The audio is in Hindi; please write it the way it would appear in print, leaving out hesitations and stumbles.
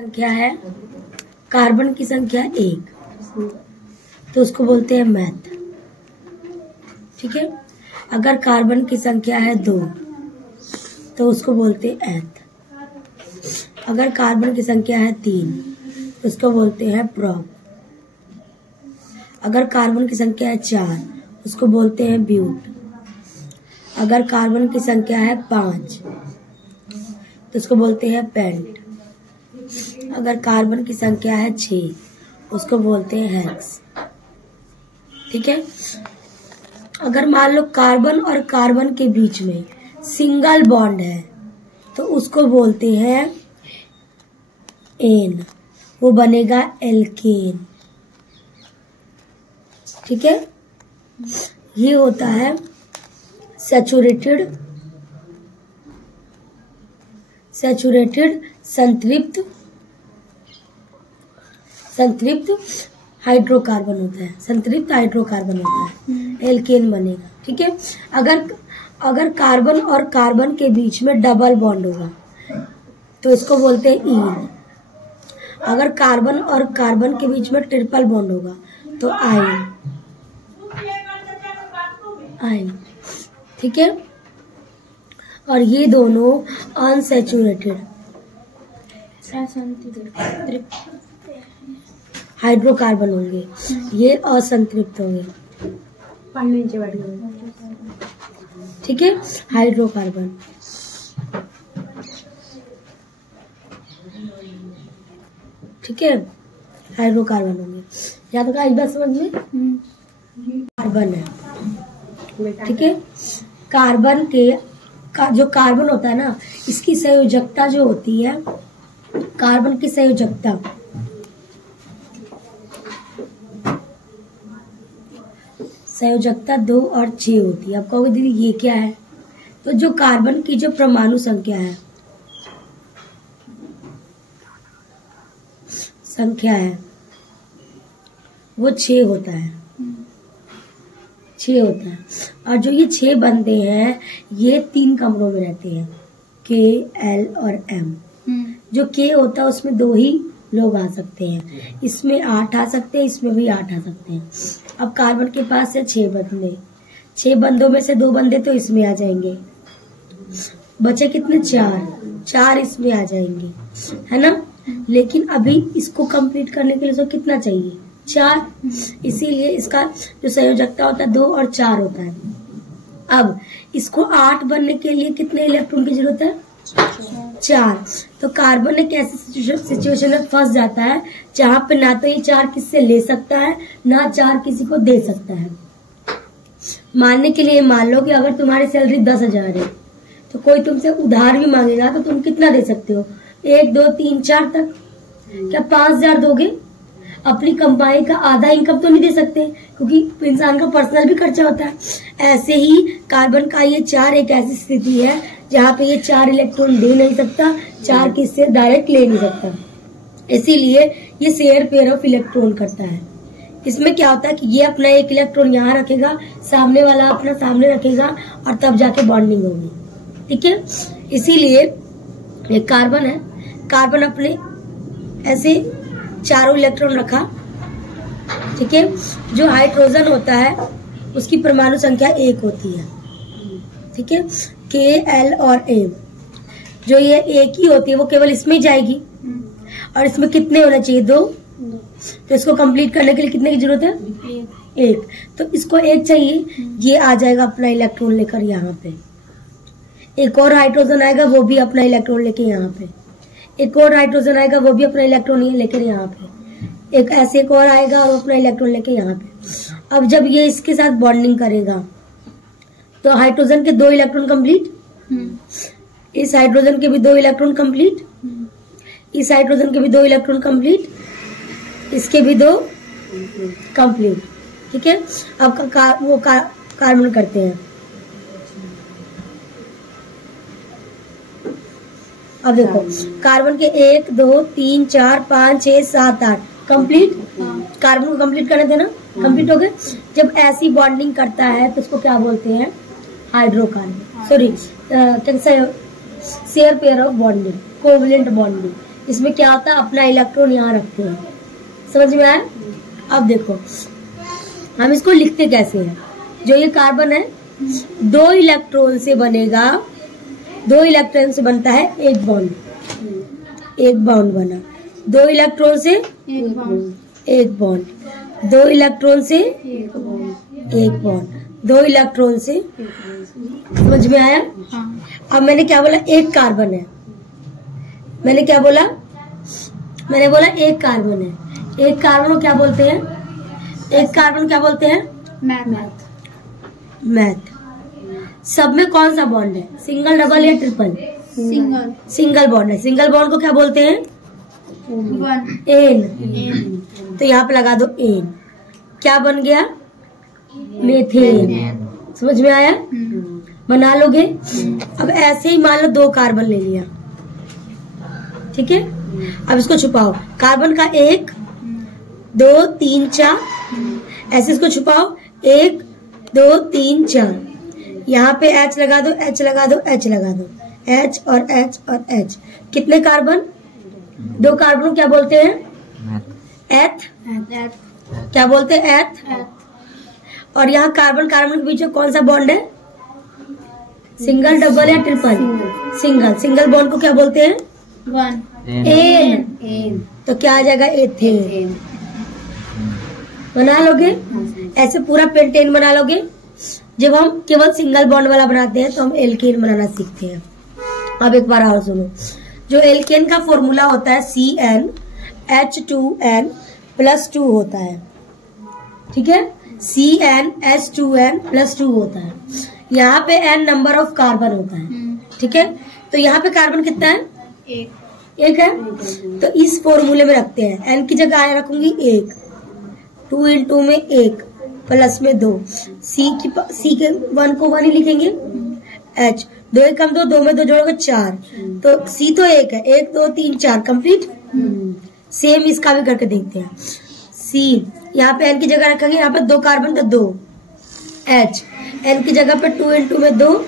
संख्या है, कार्बन की संख्या 1, तो उसको बोलते हैं मैथ। ठीक है। अगर कार्बन की संख्या है 2 तो उसको बोलते हैं एथ। अगर कार्बन की संख्या है 3 तो उसको बोलते हैं प्रोप। अगर कार्बन की संख्या है 4 उसको बोलते हैं ब्यूट। अगर कार्बन की संख्या है 5 तो उसको बोलते हैं पेंट। अगर कार्बन की संख्या है 6 उसको बोलते हैं हेक्स। ठीक है। अगर मान लो कार्बन और कार्बन के बीच में सिंगल बॉन्ड है तो उसको बोलते हैं एन, वो बनेगा एल्केन। ठीक है। ये होता है सैचुरेटेड संतृप्त हाइड्रोकार्बन होता है। संतृप्त हाइड्रोकार्बन होता है, एल्केन बनेगा। ठीक है। अगर कार्बन और कार्बन के बीच में डबल बॉन्ड होगा तो इसको बोलते हैं ईन। अगर कार्बन और कार्बन के बीच में ट्रिपल बॉन्ड होगा तो आइन। ठीक है। और ये दोनों अनसैचुरेटेड हाइड्रोकार्बन होंगे, ये असंतृप्त होंगे। ठीक है। हाइड्रोकार्बन। ठीक है। हाइड्रोकार्बन होंगे। या तो इस बात समझ में कार्बन है। ठीक है। कार्बन जो कार्बन होता है ना, इसकी संयोजकता जो होती है, कार्बन की संयोजकता संयोजकता 2 और 6 होती है। आप कहोगे दीदी ये क्या है? तो जो कार्बन की जो परमाणु संख्या है वो 6 होता है। 6 होता है। और जो ये 6 बंदे हैं ये 3 कमरों में रहते हैं, के, एल और एम। जो के होता है उसमें 2 ही लोग आ सकते हैं, इसमें 8 आ सकते हैं, इसमें भी 8 आ सकते हैं। अब कार्बन के पास है 6 बंदे, 6 बंदों में से 2 बंदे तो इसमें आ जाएंगे, बचे कितने? 4 इसमें आ जाएंगे, है ना। लेकिन अभी इसको कंप्लीट करने के लिए तो कितना चाहिए? 4। इसीलिए इसका जो संयोजकता होता है 2 और 4 होता है। अब इसको 8 बनने के लिए कितने इलेक्ट्रॉन की जरूरत है? 4। तो कार्बन एक ऐसी सिचुएशन में फंस जाता है जहां पे ना तो ये 4 किससे ले सकता है, ना 4 किसी को दे सकता है। मानने के लिए मान लो कि अगर तुम्हारी सैलरी 10,000 है तो कोई तुमसे उधार भी मांगेगा तो तुम कितना दे सकते हो? 1, 2, 3, 4 तक। क्या 5,000 दोगे? अपनी कमाई का आधा इनकम तो नहीं दे सकते, क्योंकि इंसान का पर्सनल भी खर्चा होता है। ऐसे ही कार्बन का ये 4 एक ऐसी स्थिति है जहाँ पे ये 4 इलेक्ट्रॉन दे नहीं सकता, 4 किससे डायरेक्ट ले नहीं सकता। इसीलिए ये शेयर पेयर ऑफ इलेक्ट्रॉन करता है। इसमें क्या होता है कि ये अपना एक इलेक्ट्रॉन यहाँ रखेगा, सामने वाला अपना सामने रखेगा और तब जाके बॉन्डिंग होगी। ठीक है। इसीलिए ये कार्बन है, कार्बन अपने ऐसे 4 इलेक्ट्रॉन रखा। ठीक है। जो हाइड्रोजन होता है उसकी परमाणु संख्या 1 होती है। ठीक है। के, एल और एम, जो ये एक ही होती है वो केवल इसमें ही जाएगी। और इसमें कितने होना चाहिए? 2। तो इसको कंप्लीट करने के लिए कितने की जरूरत है? 1। तो इसको 1 चाहिए, ये आ जाएगा अपना इलेक्ट्रॉन लेकर यहाँ पे। एक और हाइड्रोजन आएगा, वो भी अपना इलेक्ट्रॉन लेके यहाँ पे। एक और हाइड्रोजन आएगा, वो भी अपना इलेक्ट्रॉन लेकर यहाँ पे। एक ऐसे एक और आएगा और अपना इलेक्ट्रॉन लेके यहाँ पे। अब जब ये इसके साथ बॉन्डिंग करेगा तो हाइड्रोजन के 2 इलेक्ट्रॉन कंप्लीट, इस हाइड्रोजन के भी 2 इलेक्ट्रॉन कंप्लीट, इस हाइड्रोजन के भी 2 इलेक्ट्रॉन कंप्लीट, इसके भी 2 कंप्लीट। ठीक है। अब कार्बन करते हैं। अब देखो कार्बन के 1, 2, 3, 4, 5, 6, 7, 8 कंप्लीट। कार्बन को कंप्लीट करने देना, कंप्लीट हो गए। जब ऐसी बॉन्डिंग करता है तो उसको क्या बोलते हैं? Hydrocarbon. Sorry, share pair of bonding, covalent bonding. इसमें क्या होता है, अपना इलेक्ट्रॉन यहाँ रखते हैं। समझ में आया? अब देखो हम इसको लिखते कैसे हैं। जो ये कार्बन है 2 इलेक्ट्रॉन से बनेगा, 2 इलेक्ट्रॉन से बनता है एक बॉन्ड, एक बॉन्ड बना। 2 इलेक्ट्रॉन से एक बॉन्ड, 2 इलेक्ट्रॉन से एक बॉन्ड, 2 इलेक्ट्रॉन से। समझ में आया? अब मैंने क्या बोला, एक कार्बन है। मैंने क्या बोला, मैंने बोला एक कार्बन है। एक कार्बन को क्या बोलते हैं, एक कार्बन क्या बोलते हैं, मैथ। सब में कौन सा बॉन्ड है, सिंगल, डबल या ट्रिपल? सिंगल। सिंगल बॉन्ड है। सिंगल बॉन्ड को क्या बोलते हैं, एन। तो यहाँ पे लगा दो एन, क्या बन गया, मेथेन। समझ में आया? बना लोगे। अब ऐसे ही मान लो 2 कार्बन ले लिया, ठीक है। अब इसको छुपाओ, कार्बन का 1 2 3 4, ऐसे इसको छुपाओ, 1 2 3 4। यहाँ पे H लगा दो, H लगा दो, H लगा दो, H और H और H। कितने कार्बन, 2 कार्बन को क्या बोलते हैं, एथ। क्या बोलते हैं, एथ। और यहाँ कार्बन कार्बन के बीच में कौन सा बॉन्ड है, सिंगल, डबल या ट्रिपल? सिंगल। सिंगल बॉन्ड को क्या बोलते हैं, एन। तो क्या आ जाएगा, एथेन। बना लोगे ऐसे पूरा पेंटेन बना लोगे। जब हम केवल सिंगल बॉन्ड वाला बनाते हैं तो हम एल्केन बनाना सीखते हैं। अब एक बार और सुनो, जो एल्केन का फॉर्मूला होता है CnH2n+2 होता है, ठीक है। CnH2n+2 होता है। यहाँ पे n नंबर ऑफ कार्बन होता है, ठीक है। तो यहाँ पे कार्बन कितना है, एक है। तो इस फॉर्मूले में रखते हैं, n की जगह रखूंगी 1, 2 × 2 में 1 प्लस में 2, C के 1 को 1 ही लिखेंगे, H 2 1 कम 2, 2 में 2 जोड़ोगे 4, तो C तो 1 है, 1 2 3 4 कंप्लीट। सेम इसका भी करके देखते हैं। C यहाँ पे n की जगह रखेंगे, यहाँ पे 2 कार्बन तो 2, H n की जगह पे 2 × 2 में 2